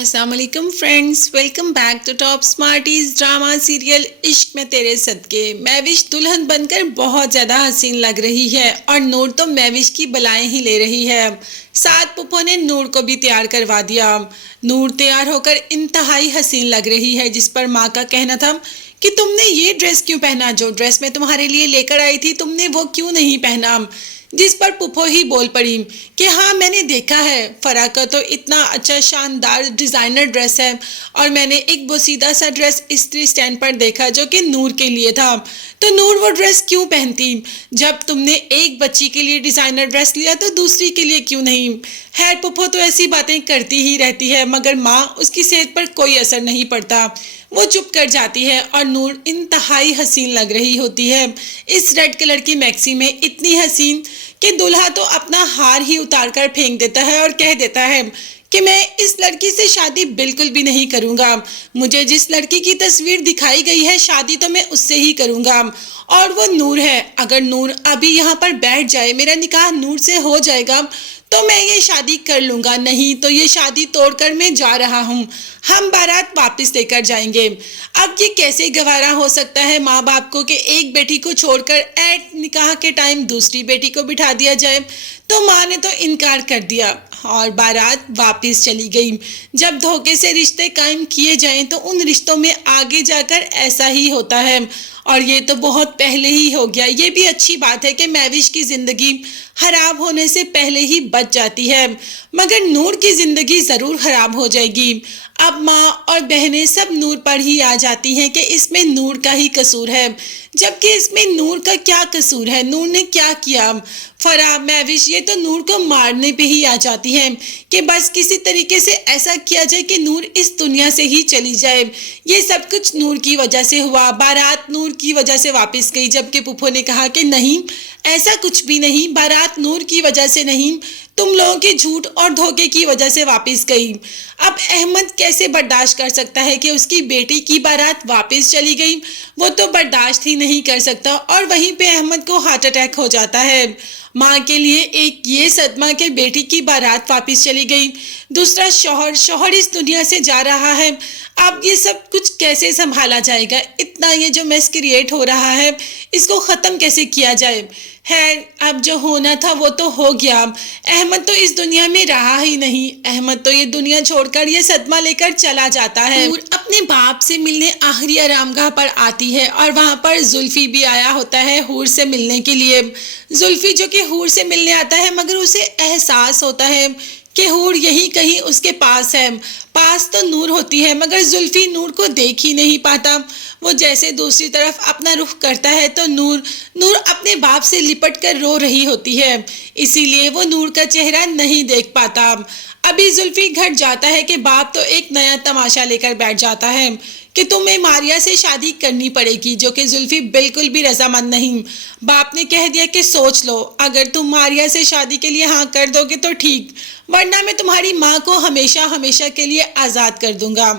अस्सलाम वालेकुम friends, welcome back to Top Smarties drama serial Ishq Mein तेरे सदके। महविश दुल्हन बनकर बहुत ज़्यादा हसीन लग रही है और नूर तो महविश की बलाएं ही ले रही है। साथ पुप्पो ने नूर को भी तैयार करवा दिया। नूर तैयार होकर इंतहाई हसीन लग रही है, जिस पर माँ का कहना था कि तुमने ये ड्रेस क्यों पहना, जो ड्रेस मैं तुम्हारे लिए लेकर आई थी तुमने वो क्यों नहीं पहना। जिस पर पुप्पो ही बोल पड़ी कि हाँ मैंने देखा है, फरा का तो इतना अच्छा शानदार डिज़ाइनर ड्रेस है और मैंने एक बोसीदा सा ड्रेस इस्त्री स्टैंड पर देखा जो कि नूर के लिए था, तो नूर वो ड्रेस क्यों पहनती। जब तुमने एक बच्ची के लिए डिज़ाइनर ड्रेस लिया तो दूसरी के लिए क्यों नहीं। खैर पुप्पो तो ऐसी बातें करती ही रहती है, मगर माँ उसकी सेहत पर कोई असर नहीं पड़ता। वो चुप कर जाती है और नूर इंतहाई हसीन लग रही होती है इस रेड कलर की मैक्सी में, इतनी हसीन कि दूल्हा तो अपना हार ही उतार कर फेंक देता है और कह देता है कि मैं इस लड़की से शादी बिल्कुल भी नहीं करूंगा। मुझे जिस लड़की की तस्वीर दिखाई गई है शादी तो मैं उससे ही करूंगा, और वो नूर है। अगर नूर अभी यहाँ पर बैठ जाए, मेरा निकाह नूर से हो जाएगा तो मैं ये शादी कर लूंगा, नहीं तो ये शादी तोड़कर मैं जा रहा हूँ। हम बारात वापस लेकर जाएंगे। अब ये कैसे गवारा हो सकता है माँ बाप को कि एक बेटी को छोड़कर एट निकाह के टाइम दूसरी बेटी को बिठा दिया जाए। तो माँ ने तो इनकार कर दिया और बारात वापस चली गई। जब धोखे से रिश्ते कायम किए जाएं तो उन रिश्तों में आगे जाकर ऐसा ही होता है, और ये तो बहुत पहले ही हो गया। ये भी अच्छी बात है कि महविश की ज़िंदगी खराब होने से पहले ही बच जाती है, मगर नूर की ज़िंदगी ज़रूर खराब हो जाएगी। अब माँ और बहनें सब नूर पर ही आ जाती हैं कि इसमें नूर का ही कसूर है, जबकि इसमें नूर का क्या कसूर है, नूर ने क्या किया। फरा महविश ये तो नूर को मारने पे ही आ जाती हैं कि बस किसी तरीके से ऐसा किया जाए कि नूर इस दुनिया से ही चली जाए। ये सब कुछ नूर की वजह से हुआ, बारात नूर की वजह से वापस गई, जबकि पुप्पो ने कहा कि नहीं ऐसा कुछ भी नहीं, बारात नूर की वजह से नहीं, तुम लोगों के झूठ और धोखे की वजह से वापस गई। अब अहमद कैसे बर्दाश्त कर सकता है कि उसकी बेटी की बारात वापस चली गई, वो तो बर्दाश्त ही नहीं कर सकता। और वहीं पे अहमद को हार्ट अटैक हो जाता है। माँ के लिए एक ये सदमा कि बेटी की बारात वापस चली गई, दूसरा शौहर इस दुनिया से जा रहा है। अब ये सब कुछ कैसे संभाला जाएगा, इतना ये जो मेस क्रिएट हो रहा है इसको ख़त्म कैसे किया जाए। है अब जो होना था वो तो हो गया। अहमद तो इस दुनिया में रहा ही नहीं, अहमद तो ये दुनिया छोड़कर ये सदमा लेकर चला जाता है। नूर अपने बाप से मिलने आखिरी आरामगाह पर आती है और वहाँ पर जुल्फी भी आया होता है हूर से मिलने के लिए। जुल्फी जो कि हूर से मिलने आता है, मगर उसे एहसास होता है कि हूर यही कहीं उसके पास है। पास तो नूर होती है मगर जुल्फी नूर को देख ही नहीं पाता। वो जैसे दूसरी तरफ अपना रुख करता है तो नूर अपने बाप से लिपट कर रो रही होती है, इसीलिए वो नूर का चेहरा नहीं देख पाता। अभी जुल्फी घट जाता है कि बाप तो एक नया तमाशा लेकर बैठ जाता है कि तुम्हें मारिया से शादी करनी पड़ेगी, जो कि जुल्फी बिल्कुल भी रजामंद नहीं। बाप ने कह दिया कि सोच लो, अगर तुम मारिया से शादी के लिए हाँ कर दोगे तो ठीक, वरना मैं तुम्हारी माँ को हमेशा हमेशा के लिए आज़ाद कर दूंगा।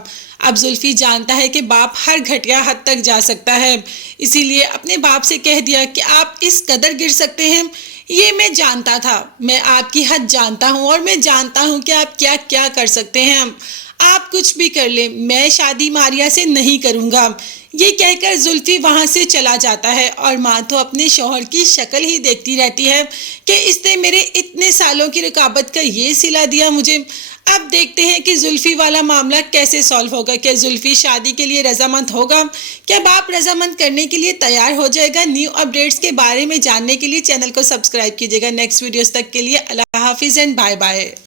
अब जुल्फी जानता है कि बाप हर घटिया हद तक जा सकता है, इसीलिए अपने बाप से कह दिया कि आप इस कदर गिर सकते हैं, ये मैं जानता था। मैं आपकी हद जानता हूँ और मैं जानता हूँ कि आप क्या क्या कर सकते हैं। आप कुछ भी कर ले, मैं शादी मारिया से नहीं करूँगा। ये कहकर जुल्फी वहाँ से चला जाता है और माँ तो अपने शौहर की शक्ल ही देखती रहती है कि इसने मेरे इतने सालों की रुकावत का ये सिला दिया मुझे। अब देखते हैं कि जुल्फी वाला मामला कैसे सॉल्व होगा। क्या जुल्फी शादी के लिए रजामंद होगा, क्या बाप रजामंद करने के लिए तैयार हो जाएगा। न्यू अपडेट्स के बारे में जानने के लिए चैनल को सब्सक्राइब कीजिएगा। नेक्स्ट वीडियोस तक के लिए अल्लाह हाफिज़ एंड बाय बाय।